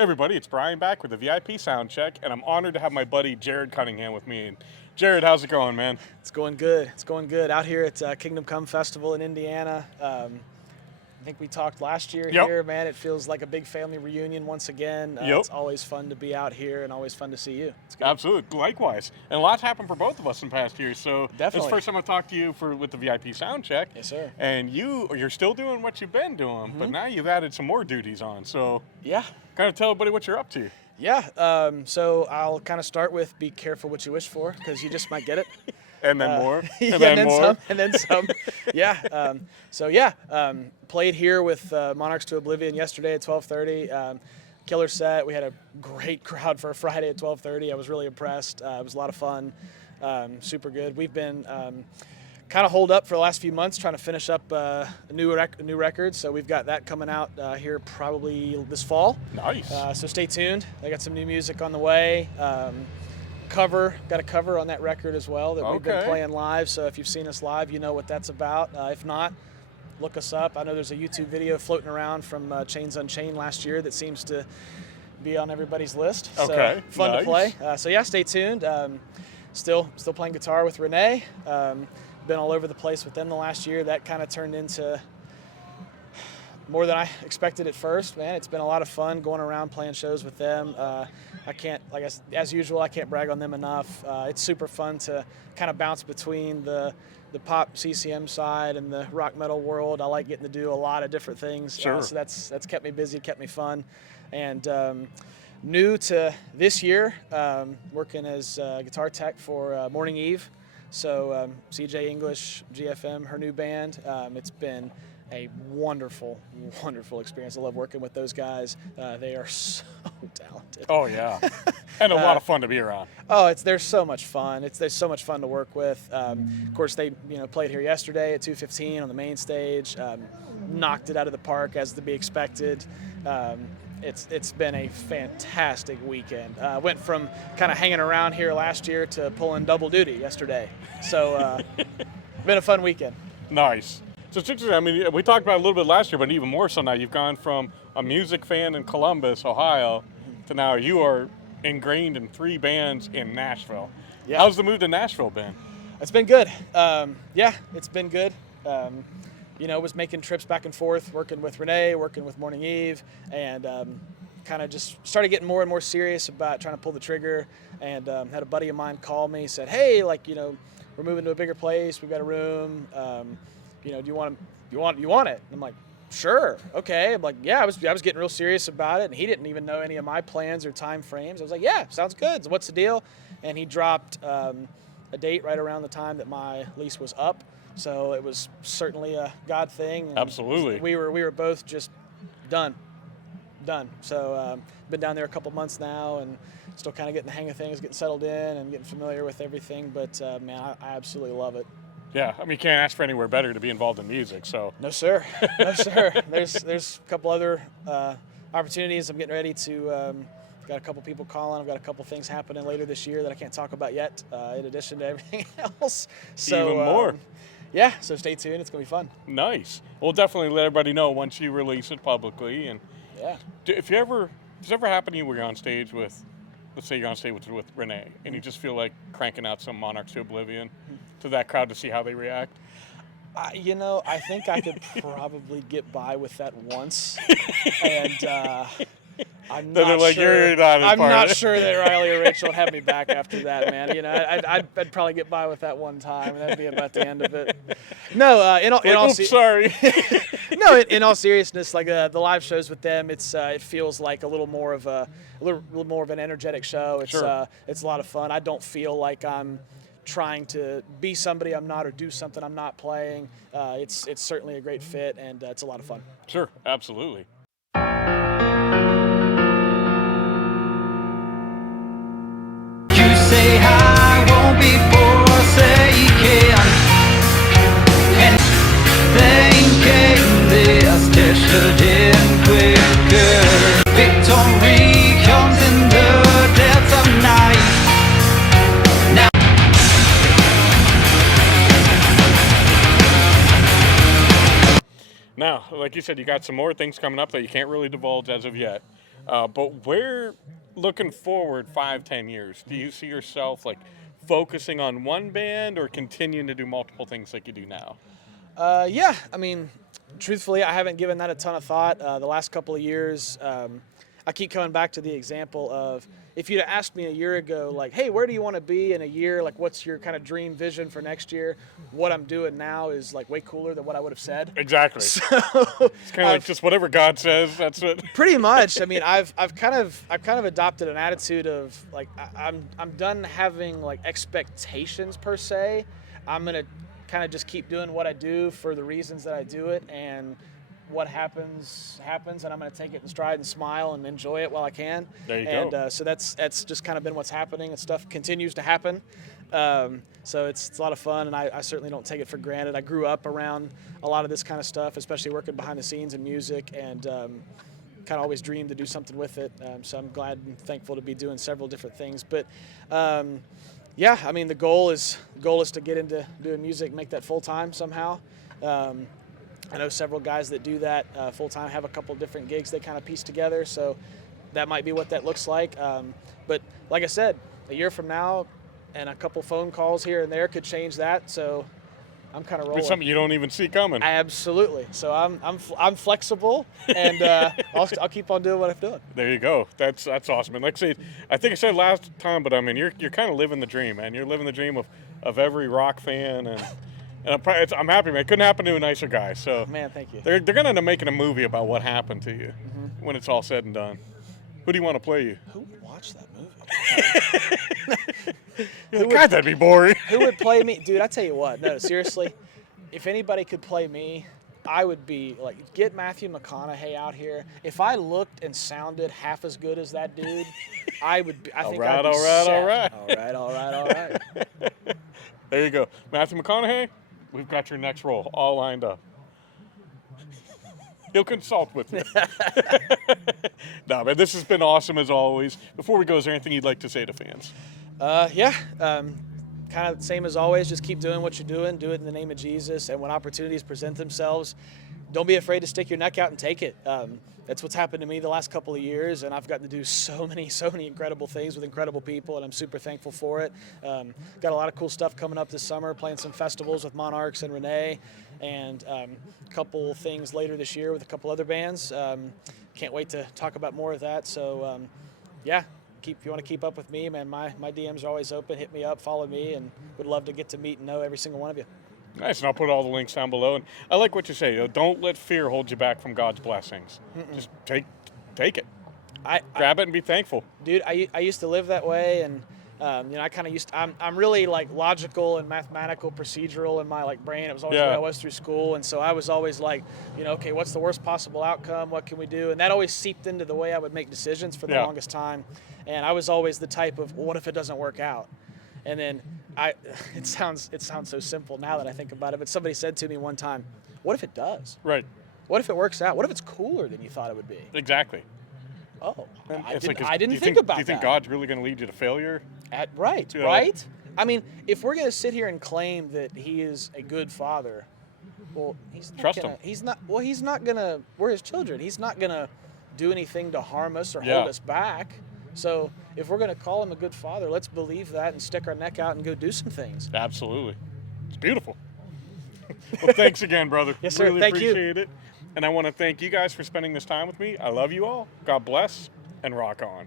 Everybody, it's Brian back with the VIP Soundcheck, and I'm honored to have my buddy Jared Cunningham with me. And Jared, how's it going, man? It's going good. It's going good. Out here at Kingdom Come Festival in Indiana. I think we talked last year here, man. It feels like a big family reunion once again. It's always fun to be out here and always fun to see you. It's good. Absolutely. Likewise. And a lot's happened for both of us in past years. So Definitely. It's the first time I talked to you with the VIP Soundcheck. Yes, sir. And you're still doing what you've been doing, but now you've added some more duties on. So yeah. Kind of tell everybody what you're up to. Yeah. So I'll kind of start with be careful what you wish for, because you just might get it. And then more. And then more. And then some. Yeah. Played here with Monarchs To Oblivion yesterday at 12:30. Killer set. We had a great crowd for a Friday at 12:30. I was really impressed. It was a lot of fun. Super good. We've been kind of holed up for the last few months trying to finish up a new record. So we've got that coming out here probably this fall. Nice. So stay tuned. I got some new music on the way. Got a cover on that record as well that we've been playing live. So if you've seen us live, you know what that's about. If not, look us up. I know there's a YouTube video floating around from Chains Unchained last year that seems to be on everybody's list. So fun to play. Stay tuned. Still playing guitar with RENEE. Been all over the place with them the last year. That kind of turned into more than I expected at first, man. It's been a lot of fun going around playing shows with them. As usual, I can't brag on them enough. It's super fun to kind of bounce between the pop CCM side and the rock metal world. I like getting to do a lot of different things. Sure. So that's kept me busy, kept me fun. And new to this year, working as guitar tech for Morning Eve. So CJ English, GFM, her new band. It's been a wonderful, wonderful experience. I love working with those guys. They are so talented. Oh yeah, and a lot of fun to be around. They're so much fun. They're so much fun to work with. Of course, they played here yesterday at 2:15 on the main stage. Knocked it out of the park as to be expected. It's been a fantastic weekend. Went from kind of hanging around here last year to pulling double duty yesterday. So been a fun weekend. Nice. So it's interesting. I mean, we talked about it a little bit last year, but even more so now. You've gone from a music fan in Columbus, Ohio, to now you are ingrained in 3 bands in Nashville. Yeah. How's the move to Nashville been? It's been good. It's been good. Was making trips back and forth, working with RENEE, working with Morning Eve, and kind of just started getting more and more serious about trying to pull the trigger. And had a buddy of mine call me, said, "Hey, we're moving to a bigger place. We've got a room. Do you want it?" And I'm like, "Sure, okay." I'm like, "Yeah." I was getting real serious about it, and he didn't even know any of my plans or time frames. I was like, "Yeah, sounds good. So what's the deal?" And he dropped a date right around the time that my lease was up. So it was certainly a God thing. Absolutely. We were both just done. So been down there a couple months now, and still kind of getting the hang of things, getting settled in, and getting familiar with everything. But man, I absolutely love it. Yeah, I mean, you can't ask for anywhere better to be involved in music. So no, sir. There's a couple other opportunities. I'm getting ready to. Got a couple people calling. I've got a couple things happening later this year that I can't talk about yet. In addition to everything else. So even more. Yeah, so stay tuned. It's going to be fun. Nice. We'll definitely let everybody know once you release it publicly. And yeah. Does it ever happen to you where you're on stage with, let's say you're on stage with RENEE, and you just feel like cranking out some Monarchs To Oblivion to that crowd to see how they react? I think I could probably get by with that once. And I'm not sure that Riley or Rachel would have me back after that, man. I'd probably get by with that one time, and that'd be about the end of it. No, in all seriousness, like the live shows with them, it feels like a little more of an energetic show. It's a lot of fun. I don't feel like I'm trying to be somebody I'm not or do something I'm not playing. It's certainly a great fit, and it's a lot of fun. Sure, absolutely. Say I won't be forsaken, and thinking this should end quicker. Victory comes in the depths of night. Now, like you said, you got some more things coming up that you can't really divulge as of yet. But where, looking forward 5-10 years, do you see yourself like focusing on one band or continuing to do multiple things like you do now? Yeah, I mean, truthfully, I haven't given that a ton of thought. The last couple of years, I keep coming back to the example of if you'd asked me a year ago, like, hey, where do you want to be in a year? Like, what's your kind of dream vision for next year? What I'm doing now is like way cooler than what I would have said. Exactly. So, it's kind of like just whatever God says, that's it. Pretty much. I mean, I've kind of adopted an attitude of like I'm done having like expectations per se. I'm gonna kind of just keep doing what I do for the reasons that I do it, and what happens, and I'm going to take it in stride and smile and enjoy it while I can. There you go. So that's just kind of been what's happening, and stuff continues to happen. So it's a lot of fun, and I certainly don't take it for granted. I grew up around a lot of this kind of stuff, especially working behind the scenes in music, and kind of always dreamed to do something with it. So I'm glad and thankful to be doing several different things. But yeah, I mean, the goal is to get into doing music, make that full time somehow. I know several guys that do that full time, have a couple different gigs they kind of piece together, so that might be what that looks like. But like I said, a year from now and a couple phone calls here and there could change that, so I'm kind of rolling. It's something you don't even see coming. Absolutely. So I'm flexible, and I'll keep on doing what I'm doing. There you go. That's awesome. And like I said, I think I said last time, but I mean, you're kind of living the dream, man. You're living the dream of every rock fan, and I'm happy, man. It couldn't happen to a nicer guy. So man, thank you. They're gonna end up making a movie about what happened to you when it's all said and done. Who do you want to play you? Who would watch that movie? God, that'd be boring. Who would play me? Dude, I tell you what. No, seriously. If anybody could play me, I would be like, get Matthew McConaughey out here. If I looked and sounded half as good as that dude, I would be, I think I'd be set. All right. There you go. Matthew McConaughey, we've got your next role all lined up. He'll consult with you. No, man, this has been awesome as always. Before we go, is there anything you'd like to say to fans? Yeah, kind of the same as always. Just keep doing what you're doing. Do it in the name of Jesus. And when opportunities present themselves, don't be afraid to stick your neck out and take it. That's what's happened to me the last couple of years, and I've gotten to do so many incredible things with incredible people, and I'm super thankful for it. Got a lot of cool stuff coming up this summer, playing some festivals with Monarchs and RENEE, and a couple things later this year with a couple other bands. Can't wait to talk about more of that. So, yeah. If you want to keep up with me, man, my DMs are always open. Hit me up, follow me, and would love to get to meet and know every single one of you. Nice, and I'll put all the links down below. And I like what you say. Don't let fear hold you back from God's blessings. Just take it. Grab it and be thankful. Dude, I used to live that way, and I kind of I'm really like logical and mathematical, procedural in my like brain. It was always what I was through school, and so I was always like, okay, what's the worst possible outcome? What can we do? And that always seeped into the way I would make decisions for the longest time. And I was always the type of, well, what if it doesn't work out? And then it sounds so simple now that I think about it, but somebody said to me one time, what if it does? Right. What if it works out? What if it's cooler than you thought it would be? Exactly. Oh, I didn't think about that. Do you think God's really going to lead you to failure? Right. I mean, if we're going to sit here and claim that he is a good father, well, he's not gonna, we're his children. He's not going to do anything to harm us or hold us back. So if we're going to call him a good father, let's believe that and stick our neck out and go do some things. Absolutely. It's beautiful. Well, thanks again, brother. Yes, sir. Really Thank appreciate it. And I want to thank you guys for spending this time with me. I love you all. God bless, and rock on.